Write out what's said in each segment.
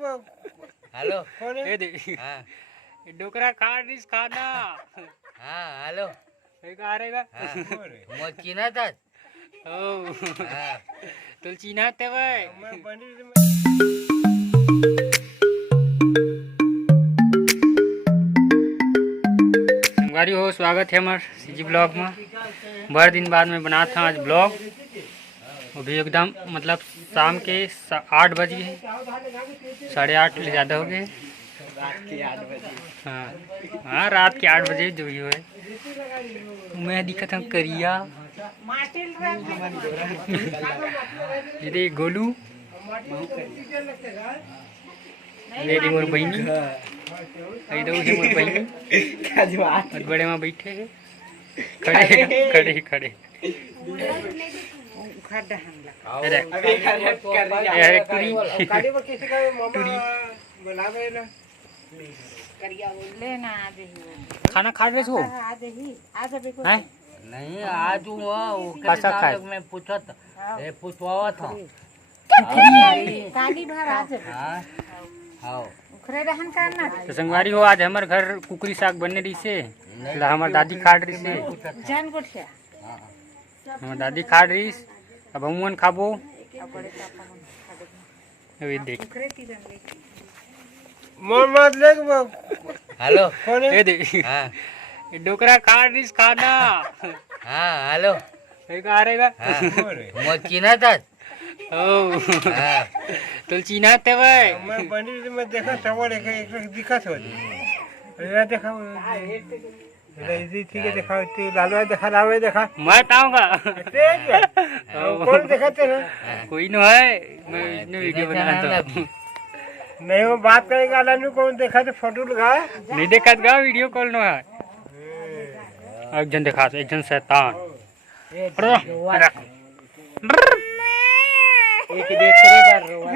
Hello ये दे हाँ डोकरा खा डिस खाना हाँ हेलो एक आ रहेगा हाँ मोर चिना था ओ हाँ तुल चीना ते भाई संगवारी हो स्वागत है हमारे सीजी ब्लॉग में। भर दिन बाद में बना था आज ब्लॉग। अभी एकदम मतलब शाम के 8 बज गए, 8:30 ले ज़्यादा हो गए। हाँ रात के 8 बजे जो भी हो है। मैं दिखा था करिया ये गोलू मेरी मोर बहनी इधर मोर बहनी और बड़े माँ बैठे हैं खड़े खड़े खड़े खाना खा रहे हो? नहीं आज कैसा खाए? मैं पूछा था पूछवा था तो संगवारी हो आज हमारे घर कुकरी साग बनने रही से हमार दादी खाट रही से हमार दादी खाट रही। अब हम खाबो देख हेलो ये दे हाँ डोकरा खा रही खाना हाँ हेलो एक आ रहेगा हाँ मोर चिना था ओ हाँ तुल चीना ते भाई मैं बंडी में देखा सवाल एक दिक्कत हो ये देखा इजी ठीक है देखा लालवा देखा लावे देखा मैं ताऊंगा कौन दिखाते हैं कोई न है मैं इसने वीडियो बनाना था नहीं वो बात करेगा अलानु कौन देखा तो फोटो लगा नहीं देखा गा वीडियो कॉल न है एक जन देखा एक जन शैतान एक देख रहे बार रोवा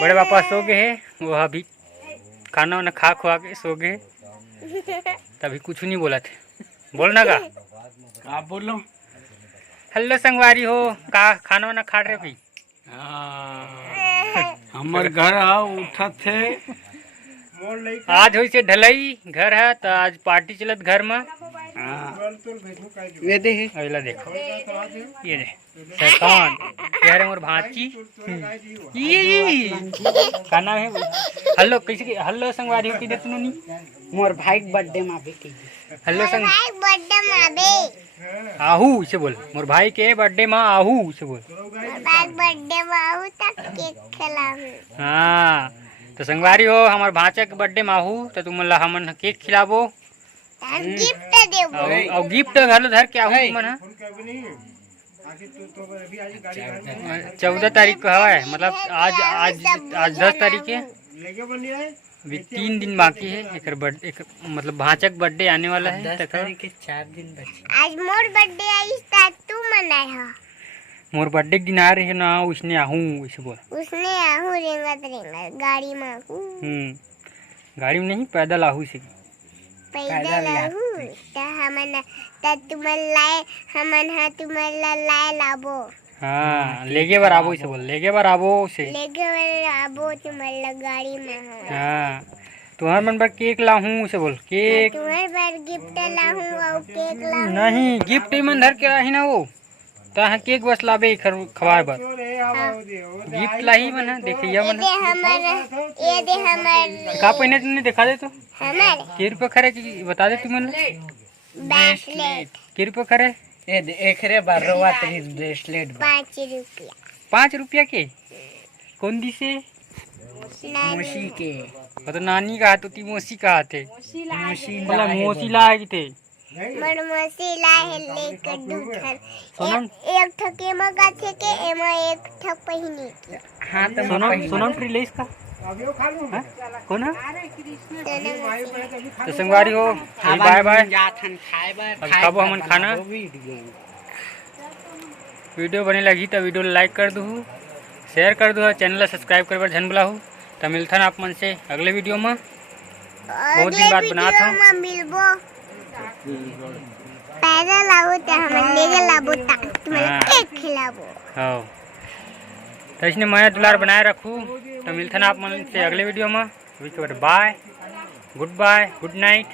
बड़े पापा सो गए हैं, वो अभी खाना वाना खा खुआ के सो गए। तभी कुछ नहीं बोला थे, बोलना का आप बोलो। हेलो संगवारी हो का खाना वाना खा रहे भाई? हमार घर उठा थे आज हो से ढलाई घर है तो आज पार्टी चलत घर में। ये देख अगला देखो ये दे शैतान यार मोर भांची ये खाना है हेलो कैसे हेलो संगवारी हो की देत नी मोर भाई बर्थडे में भी की हेलो संग भाई बर्थडे में बे आहू से बोल मोर भाई के बर्थडे में आहू से बोल भाई बर्थडे में आहू तक केक खिलाऊं। हाँ तो संगवारी हो हमार भांचा के बर्थडे में आहू तो तुम ला हमन केक खिलाबो हम गिफ्ट देबो और गिफ्ट घर धर के आहू तुमन 14 तारीख को हवा मतलब आज 10 तारीख है। अभी 3 दिन बाकी है एक मतलब भांचक बर्थडे आने वाला है। 10 तारीख के 4 दिन बचे। आज मोर बर्थडे आई तू मनाए हा मोर बर्थडे के दिन आ रहे है ना उसने आहू वैसे बोल उसने आहू रेंगत गाड़ी में आहू गाड़ी में नहीं पैदल आहू से पैदल आहू त हमन त तुमन लाए हमन हा तुमन लाए लाबो। हाँ लेगे बार आबो से बोल लेगे बार आबो से लेगे आबो तुमन गाड़ी में। हाँ तुम्हारे मन पर केक लाहूं से बोल केक तुम्हारे पर गिफ्ट लाहूं और केक लाहूं नहीं गिफ्ट ही मन धर के रही ना वो ता केक बस लाबे खवाए बर गिफ्ट लाही मन देखिया मन ये दे हमर का पहिने तुमने दिखा दे तो हमर के रुपए खरे की बता दे तुमन ब्रेसलेट के रुपए खरे एक रे बार रोवा तेरी ब्रेसलेट 5 रुपया 5 रुपया के कौन दी से मौसी के वो तो नानी का तो ती मौसी का थे मौसी लाए थे मोर मौसी लाए लेकर दूठन सोनम एक ठके मगा थे के एमा एक ठक पहिनी के। हां तो सोनम ट्री ले इसका अभी खा लूं कौन है तो संगवारी हो बाय बाय जाथन खाए बार खाबो हमन खाना वीडियो बने लगी तो वीडियो लाइक कर दू शेयर कर दू चैनल सब्सक्राइब कर झन बुलाहू तो मिलथन आप मन से अगले वीडियो में। बहुत दिन बाद बना था मिलबो पैदल आओ तो हम लेके लाबो तक तुम्हें केक खिलाबो। हाँ तो इसने मैं दुलार बनाए रखूँ। तो मिलते हैं आप मन से अगले वीडियो में। Bye, good bye, good night.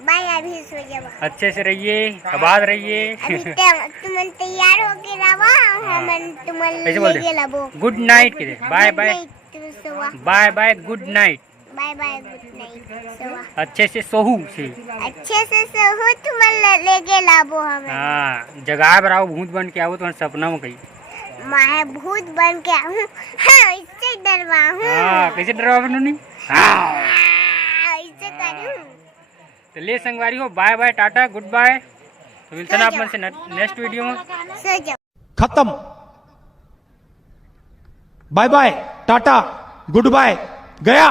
Bye, अभी सो जाओ। अच्छे से रहिए, आबाद रहिए। अभी तुम तैयार होके रहो, हम तुम ऐसे बोल लेके दे। लाबो। गुड नाइट के बाय बाय, तुम सोवा। Bye bye, good night. Bye bye, good night, सोवा। अच्छे से सोहू से। अच्छे से सोहू, तुम लेके लाबो हमें। हाँ, जगह पर आओ, भूत बन के आओ तो सपना में कही। मैं भूत बन के आऊँ। हाँ, इससे डरवा हूँ। हाँ, कैसे डरवा बनूनी? हाँ, इससे करूँ। तो ले संगवारी हो, bye bye, tata, good bye. तो मिलते हैं आप मन से नेक्स्ट वीडियो में। सो जाओ। खत्म। Bye bye, tata, good bye, गया।